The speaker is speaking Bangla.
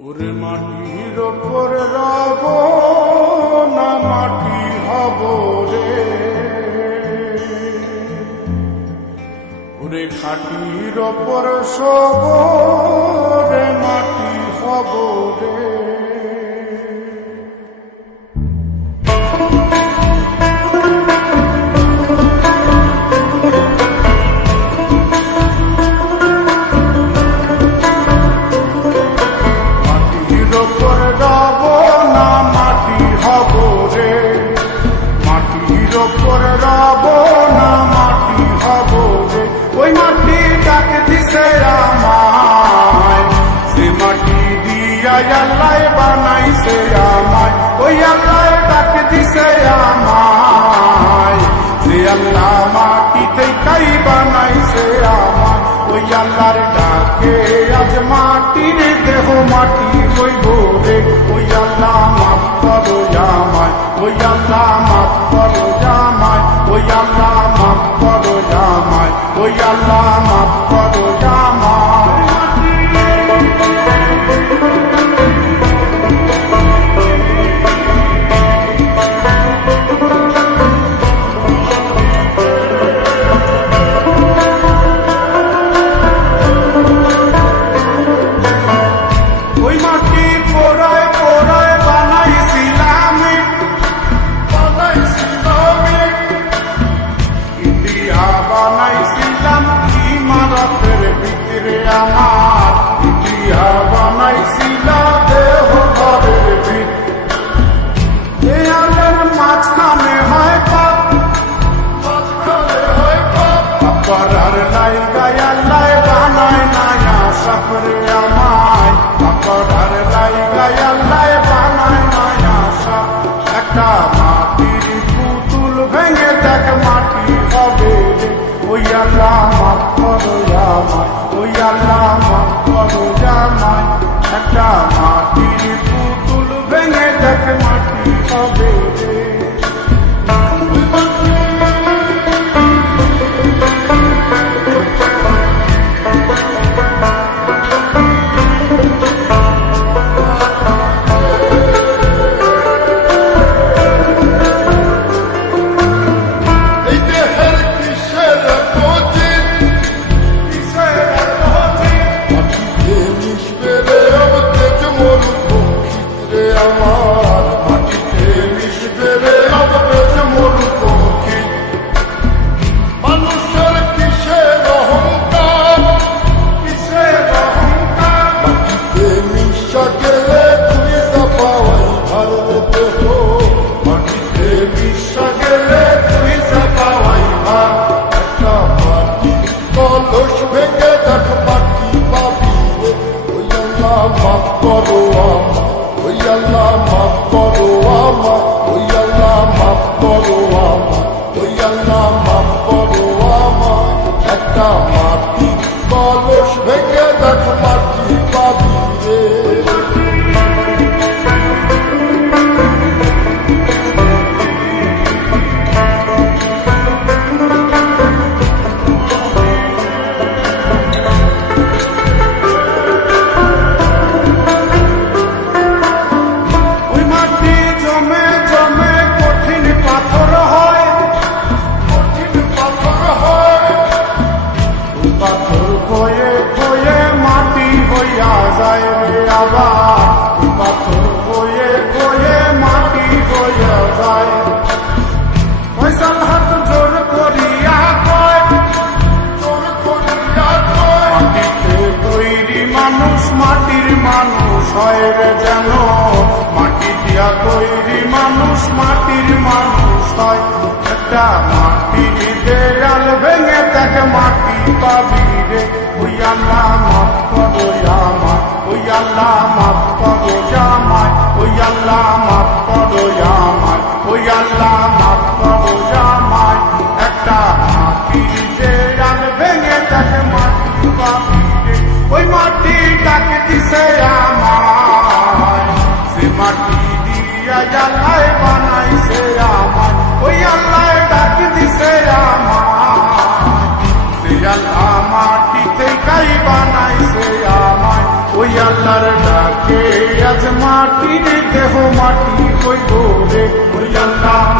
ওরে মাটির ওপর রব না মাটি হব রে, ওরে খাটির ওপর সব রে মাটি হব রে। ওই মাটি ডাক দিছে আমায়, সে মাটি দিয়া আল্লাহ বানাইছে আমায়। ওই আল্লাহ ডাক দিছে আমায়, সে আল্লাহ মাটি থেকেই বানাইছে আমায়। ওই আল্লাহর ডাকে আজ মাটির দেহ মাটি হইব রে। ওই আল্লাহ মাফ করো আমায়, ওই আল্লাহ মাফ করো আমায়, ওই আল্লাহ মাফ করো আমায়, ওই আল্লাহ মাফ করো আমায়। ওই মাটি পোড়ায় পোড়ায় বানাইছিলাম ইন্ডিয়া, বানাইছিলাম ইমারতের ভিতরে আমার ইন্ডিয়া, বানাইছিলাম দেহ ঘরের ভিতরে। আলের মাঝখানে হয় পাপ, করার লাই গায়া লাই বানায় নায়া সাপরে আমায়, করার লাই গায়া লাই বানায় নায়া সাপ। একটা মাটির পুতুল ভেঙে দেখ মাটি হবে রে। ওই আল্লাহ মাফ করো আমায়, ওই আল্লাহ মাফ করো আমায়। একটা মাটির পুতুল ভেঙে দেখ মাটি হবে রে। মাফ করো আমায়, ওই আল্লাহ মাফ করো আমায়, ওই আল্লাহ মাফ করো আমায়, ওই আল্লাহ মাফ করো আমায়। একটা মাটি কলস ভেঙে দেখ মাটি পাবি রে। পাথর কয়ে কয়ে মাটি হইয়া যায় রে আবার, পাথর কয়ে কয়ে মাটি হইয়া যায়। ফয়সাল হাত জোর করিয়া কয়, জোর করিয়া কয়, মাটিতে তৈরি মানুষ মাটির মানুষ হয় রে যেন। মাটি দিয়া তৈরি মানুষ মাটির মানুষ হয়। একটা মাটির দেয়াল ভেঙে দেখ মাটি পাবি রে। ওই আল্লাহ মাফ করো আমায়, ওই আল্লাহ মাফ করো আমায়, ওই আল্লাহ মাফ করো আমায়, ওই আল্লাহ মাফ করো আমায়। একটা মাটির দেয়াল ভেঙে দেখ মাটি পাবি রে। ওই মাটি ডাক দিছে আমায়, সে মাটি দিয়া আল্লাহ বানাইছে আমায়। ওই আল্লাহ ডাক দিছে আমায়, সে আল্লাহ মাটি থেকেই বানাইছে আমায়। ওই আল্লাহর ডাকে মাটি হইব রে ওই আল্লাহ